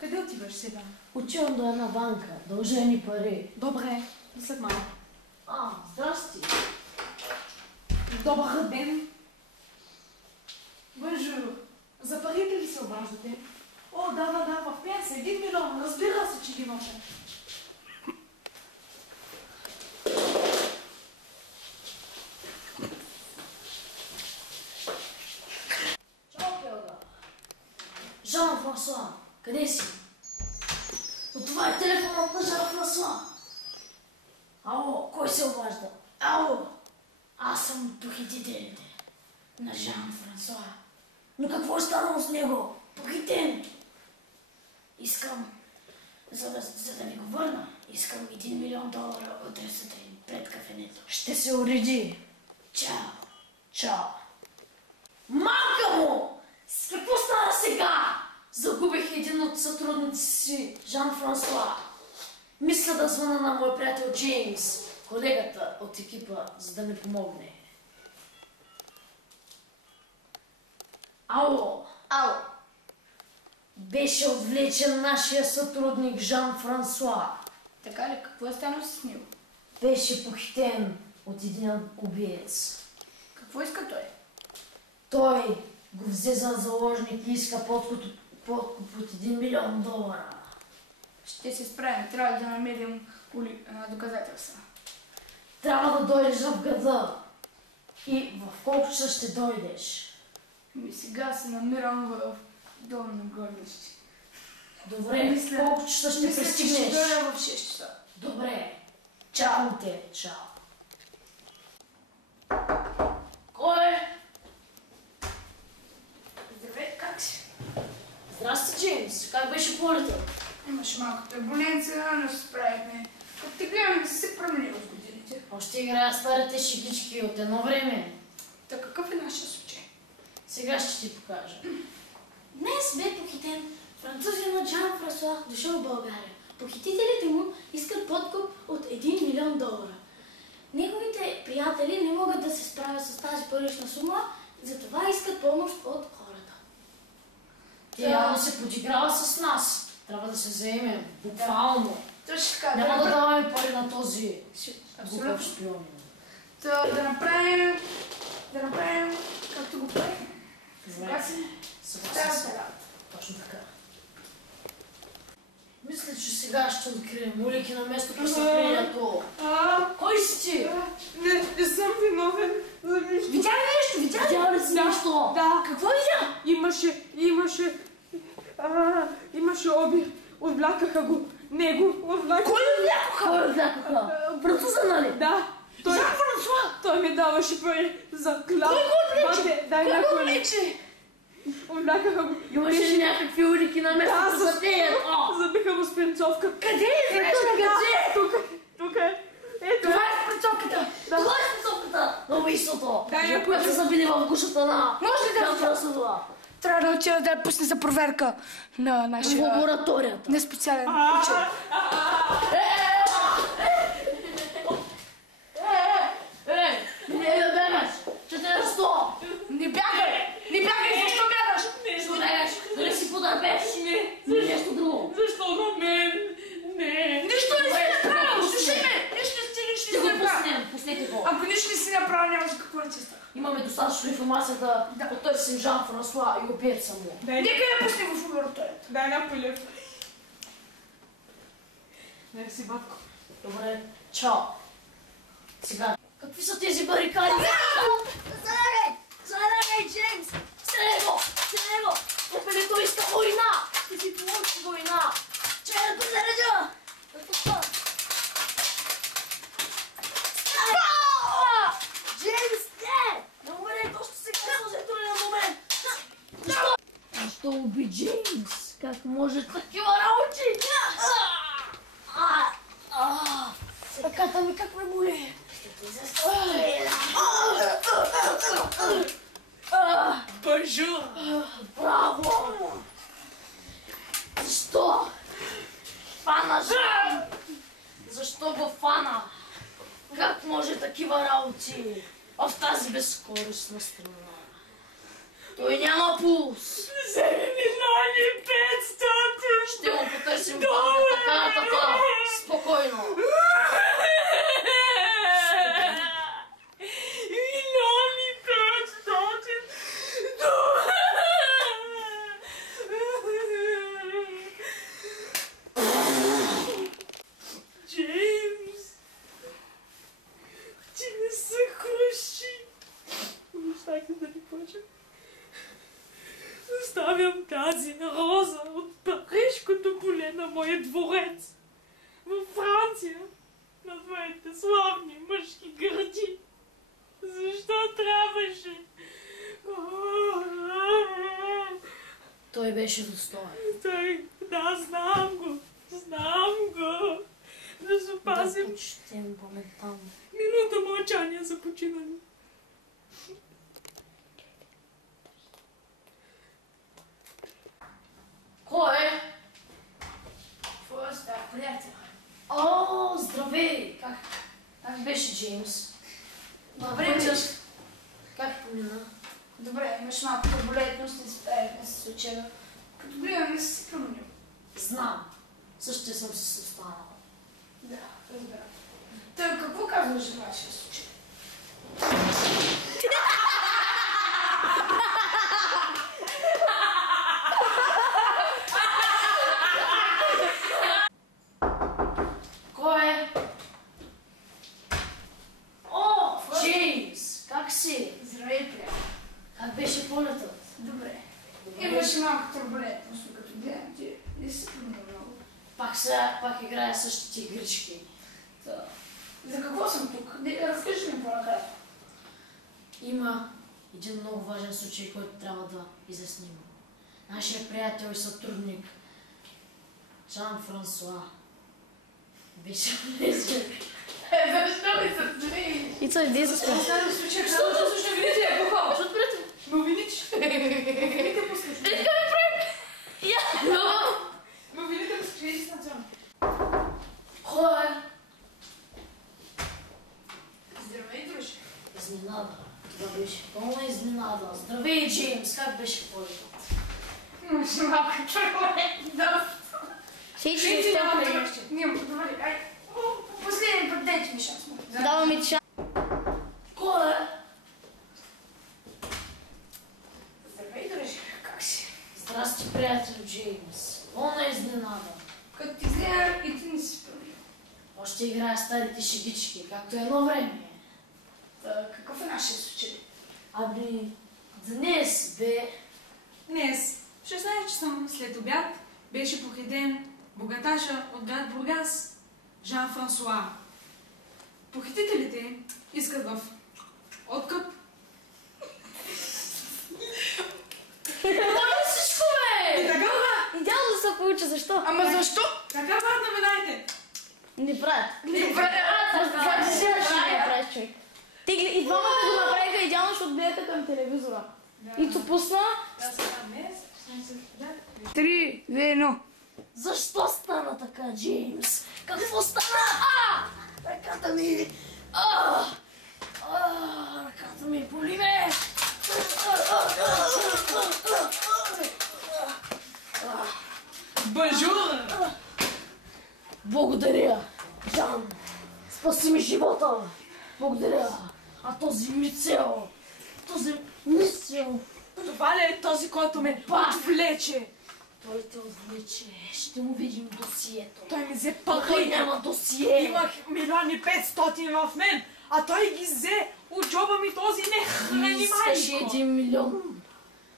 Къде отиваш сега? Отивам до една банка. Дължа ни пари. Добре, до след малко. Здрасти. Добър ден. Бонжур. За парите ли се обаждате? О, да, в пенсия. 1 милион. Разбира се, че ги нося. Чао, Хелга. Жан-Франсуа, къде си? Но това е телефонът на Жан-Франсуа. Ало, кой се обажда? Ало, аз съм похитителите на Жан-Франсуа. Но какво е станало с него? Похитен! Искам, за да ви го върна, искам $1 милион от адресата им пред кафенето. Ще се уреди. Чао. Мамка му! С какво стана сега? Загубих един от сътрудници си, Жан-Франсуа. Мисля да звъна на мой приятел Джеймс, колегата от екипа, за да ми помогне. Ало. Беше отвлечен нашия сътрудник Жан-Франсуа. Така ли? Какво е станало с него? Беше похитен от един убиец. Какво иска той? Той го взе за заложник и иска подкуп от $1 милион. Ще се справим. Трябва да намерим доказателства. Трябва да дойдеш в града. И в колко часа ще дойдеш? Сега се намирам в Долно Горнище. Добре, колко часа ще пристигнеш? Ще дойда в 6 часа. Добре. Чао те. Чао. Кой е? Здравей, как си? Здрасти, Джеймс. Как беше полета? Имаше малко турбуленция, но се справихме. Като те гледам да се променил с годините. Още играя старите шегички от едно време. Та какъв е нашия случай? Сега ще ти покажа. Днес бе похитен французин на Жан-Франсуа, дошъл в България. Похитителите му искат подкуп от $1 милион. Неговите приятели не могат да се справят с тази парична сума, затова искат помощ от хората. Тя се подиграва с нас. Трябва да се заемем. Буквално. Точно така. Няма да даваме пари на този глупав шпион. Да направим както го правим. Съгласен се. Точно така. Мисля, че сега ще открием улики на место престъплението. Кой си ти? Не съм виновен за нищо. Видя ли нещо? Видя ли си нещо? Да. Какво видя? Имаше обир. Отвлякаха го. Него отвлякаха. Кой отвлякаха? Француза, нали? Да. Жан-Франсуа! Той ми даваше пари за клад. Кой го отвлече? Кой го отвлече? Отвлякаха го. Имаше ли някакви улики на место престъплението? Забиха го с принцовка. Къде е? Къде? Тук е. Ето. Това е спринцовката! Това е спринцовката на убийството! Дай, която се забили в гушата на Жан-Франсуа. Трябва да отида да я пусне за проверка на нашия... лабораторията. Не специален учен. Не да бягаш! Ще те разсто! Не бягай! Защо бягаш? Защо бягаш? Дали си потърпеш? Нещо друго. Защо на мен? Не. Нищо не си направил! Слушай ме! Нищо Ще го пуснем. Пуснете го. Ако нищо не си направил, няма за какво да ти става. Имаме достатъчно информация да потърсим Жан-Франсуа и убиеца му. Нека я пуснем в лабораторията. Дай една полев. Мерси, батко. Добре. Чао. Сега. Какви са тези барикади? Залягай, Джеймс! Стреляй го! Копелето иска война! Ти си получи война! Чай да презаредя! Какво става? Джеймс, не! Не умре, то ще се казва, че труден момент! Защо уби Джеймс? Как може такива работи? Ръката ми как ме боли? Ще ти застреля! Бонжур! Браво! Защо? Фана Жан! Защо го фана? Как може такива работи в тази безкористна страна? Той няма пулс! 7 500 Ще му потърсим така, спокойно. Джеймс, ти не се хрущи. Обещах да ни почем. Оставям тази роза от Парижкото поле на моя дворец във Франция, на твоите славни мъжки гърди. Защо трябваше? Той беше достоен. Да, знам го. Да запазим Да почетем паметта му. минута мълчание за починали. Кой е? Какво е стар приятел? О, здравей! Как беше, Джеймс? Добре, че... Как помина? Добре, имаш малко турбулентност, не справихме с случая. Като гледам, не си се променил. Знам. Същия съм се останал. Да, разбирам. Той какво казваш за вашия случай? Кой е? О, Джеймс! Как си? Здравей, приятел. Как беше полетът? Добре. Имаше малко турбулентност, но като гледам, ти не си променил много. Пак играя същите игрички. За какво съм тук? Разкажи ми по-накратко. Има един много важен случай, който трябва да изясним. Нашия приятел и сътрудник Жан-Франсуа беше влезен. Защо ми се зли? И той иди за Оставям случай, защо видите я бухал? Защото приятел? Ме обвиниш? Видите послушай. Ме обвините послушай с национал. Кой е? Здравей, друже. Изненада. Това беше пълна изненада. Здравей, Джеймс! Как беше полетът? Имаше малко турбулентност. Всички Ти неща няма приемаш. нещо. Няма, добре. Ай, последен път дайте ми шанс. Давам ми шанс. Кой е? Здравей, друже. Как си? Здрасти, приятел Джеймс. Пълна изненада. Като ти взема и ти не си справил. Още играя старите шегички, както едно време. Какъв е нашия случай? Ами, днес бе... Днес, в 16 часа след обяд, беше похитен богаташа от град Бургас, Жан-Франсуа. Похитителите искат в откъп Това е всичко, бе! така, бе! Идеално да се получи, защо? Ама защо? Така, брат, да ме дайте! Не правят. Не правят. Как си ще не правиш, човек? Те и двамата го направиха идеално, защото гледаха към телевизора. И то пусна. Днес, 16 обяд. 3, 2, 1. Защо стана така, Джеймс? Какво стана? Ръката ми... Ръката ми боли, ме! Бонжур! Благодаря, Жан. Спаси ми живота. Благодаря. А този Мицел, Това ли е този, който ме отвлече? той те отвлече. Ще му видим досието. Той ми взе Той пари. няма досие. Имах 1,5 в мен, а той ги взе от джоба ми този нехрани Искаш майко. 1 милион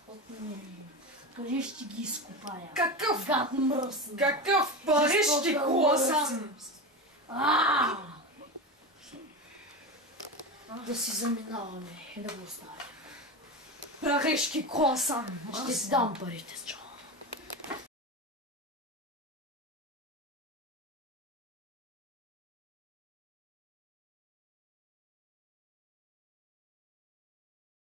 от мен. Къде ще ги изкопая? Какъв? Гад мръсна. Какъв парижки круасан? Да си заминаваме и да го оставим. Парижки круасан. Ще си дам парите, Джон.